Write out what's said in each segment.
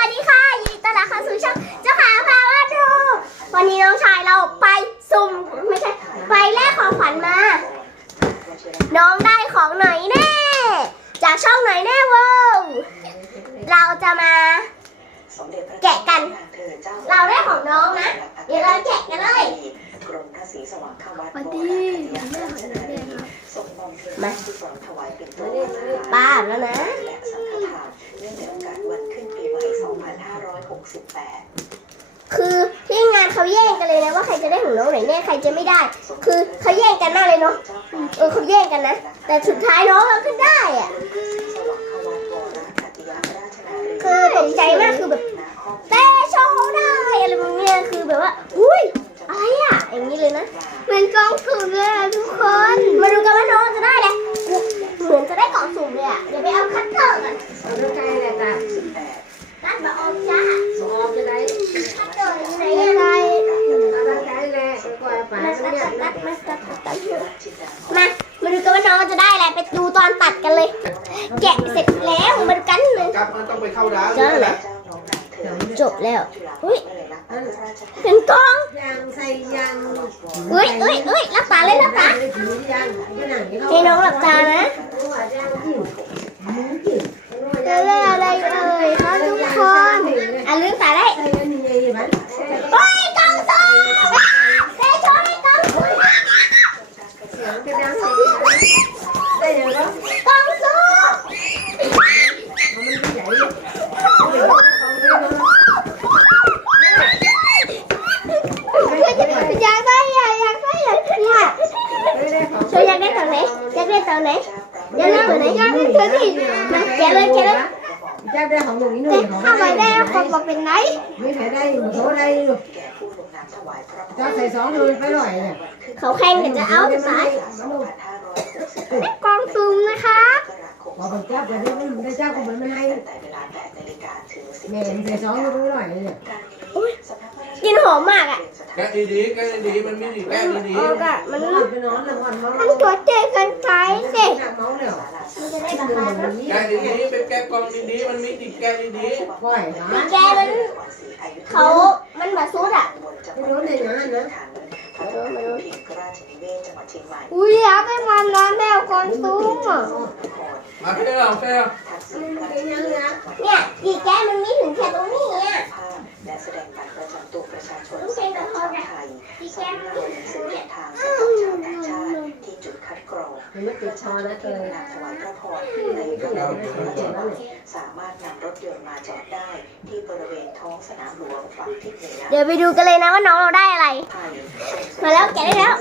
วัสดีค่ะยินดีต้อนรับเข้าสู่ช่องเจ้าขาพาว่าดูวันนี้น้องชายเราไปสุ่มไม่ใช่ไปแลกของขวัญมา น้องได้ของหน่อยแน่ จากช่องหน่อยแน่เวิลด์เราจะมา แกะกัน เราได้ของน้องนะเดี๋ยวเราแกะกันเลยกรมพระศรีสว่างขวัญสวัสดีส่งมอบเทิดมาที่สอถวายเป็นตัวป้าแล้วนะ 68 คือที่งานเขาแย่งกันเลยนะว่าใครจะได้ของน้องไหนแน่ใครจะไม่ได้ คือเขาแย่งกันมากเลยเนาะเออเขาแย่งกันนะ แต่สุดท้ายน้องเราก็ได้อะคือตกใจมากคือแบบณห้องเต้โชว์ได้อะไรแบบนี้คือแบบว่า อุ้ยอะไรอะอย่างนี้เลยนะเป็นกล่องสุ่มเลย ไปเข้าดาวเจ้าเหรอจบแล้วอุ้ยเป็นกล่องยางใส่ยางอุ้ยอุ้ยอุ้ยรับตาเลยรับตาถือยางไม่หนังนี่ให้น้องหลับตานะยางจิ้มจิ้มจะได้อะไรเอ่ยคะทุกคนอะลืมตาได้ ใส่ยันยังไงบ้าง โอ้ยกล่องสุ่มเซโชว์ให้กล่องสุ่ม เสียงเป็นยังไงได้ยังก็ กล่องสุ่ม มันใหญ่ อยากได้อยากอยากได้อยากเนี่ยโชว์อยากได้ตัวไหนอยาก ได้ตัวไหนอยากได้ตัวไหนอยากได้ตัวนี้มาแกะเลยแกะเลยจะได้ของหนุ่มนี่หนุ่มของถ้าไม่ได้คนบอกเป็นไหนไม่ใช่ได้โถได้ลูกแก่ผู้ลงนามถวายพระจะใส่สองเลยไปหน่อยเนี่ยเขาแข่งกันจะเอาสาย2568กล่องสุ่มนะคะ พอไปจับจะได้ได้จับก็มันไม่ให้ตั้งแต่เวลา8นาฬิกาถึงแม่ใส่สองเลยไปหน่อยเนี่ยกินหอมมากอะแกะดีๆแกะดีๆมันไม่ดีแกะดีออกอะมันไปนอนแล้วก่อนเมามันตัวเจ๊กันไปสิเมาแล้วมันจะได้ราคาเนอะๆแกะดีๆเป็นแกะกล่องดีๆมันมีติดแกะดีบ่อยนะมีแกมันเขามันมาซุดอะไม่รู้ในนั้นนะมาดูมาดูพิงราชนิเวศจังหวัดเชียงใหม่อุ้ยอยากให้มันร้านแล้วกล่องสุ่มอะๆ มาเพื่อนเราเพื่อนเป็นยังนะเนี่ยกี่แก้มันมีถึงแค่ตรงนี้อะและแสดงบัตรประจำตัวประชาชนต้องใช้สัญกชาระติเพาะไทยกี่กสำมันเนามีหนังสือเนี่เดินทางสำหรับชาวต่างชาติที่จุดคัดกรองมันไม่ติดประคอชาชนนะเธที่นำถวายพระพรในพระบรมราชูปถัมภ์สามารถนำรถยนต์มาจอดได้ที่บริเวณท้องสนามหลวงฝั่งทิศเหนือเดี๋ยวไปดูกันเลยนะว่าน้องเราได้อะไร มาแล้วแกได้แล้ว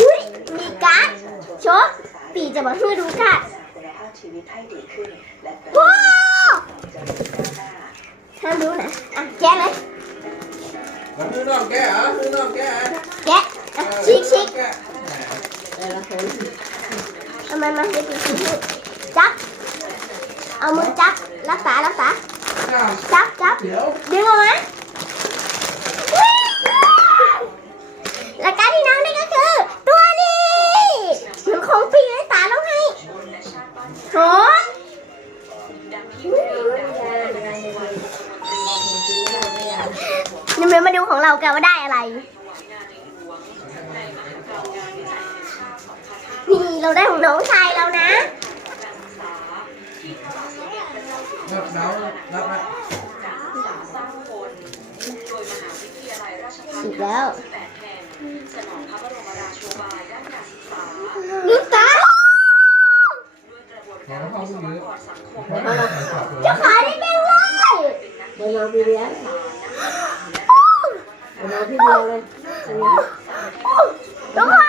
อุ้ยมีการ์ดโชว์ ปีจะมาช่วยดูการ์ดคุณภาพชีวิตให้ดีขึ้นและประว้าวจะเดินหน้าห้ามดูนะอะแกะเลยมาเพื่อนน้องแกะเหรอเพื่อน้องแกะแกะอะชิกชิกแกะทำไมมาให้ดูชิกจับเอามือจับรักษารักษาอ้าวจับจับเดี๋ยวดึงออกมาและการที่น้องได้ก็คือ ดี๋ยวมาดูของเรากันว่าได้อะไร นี่เราได้ของน้องชายเรานะรับเนารับนะสุดแล้วลูกตาของเขาผู้หญิงเจ้าขาได้แบ่งเลยเดินมาพี่เลี้ยงเดินมาพี่เดียว เลยทุกคน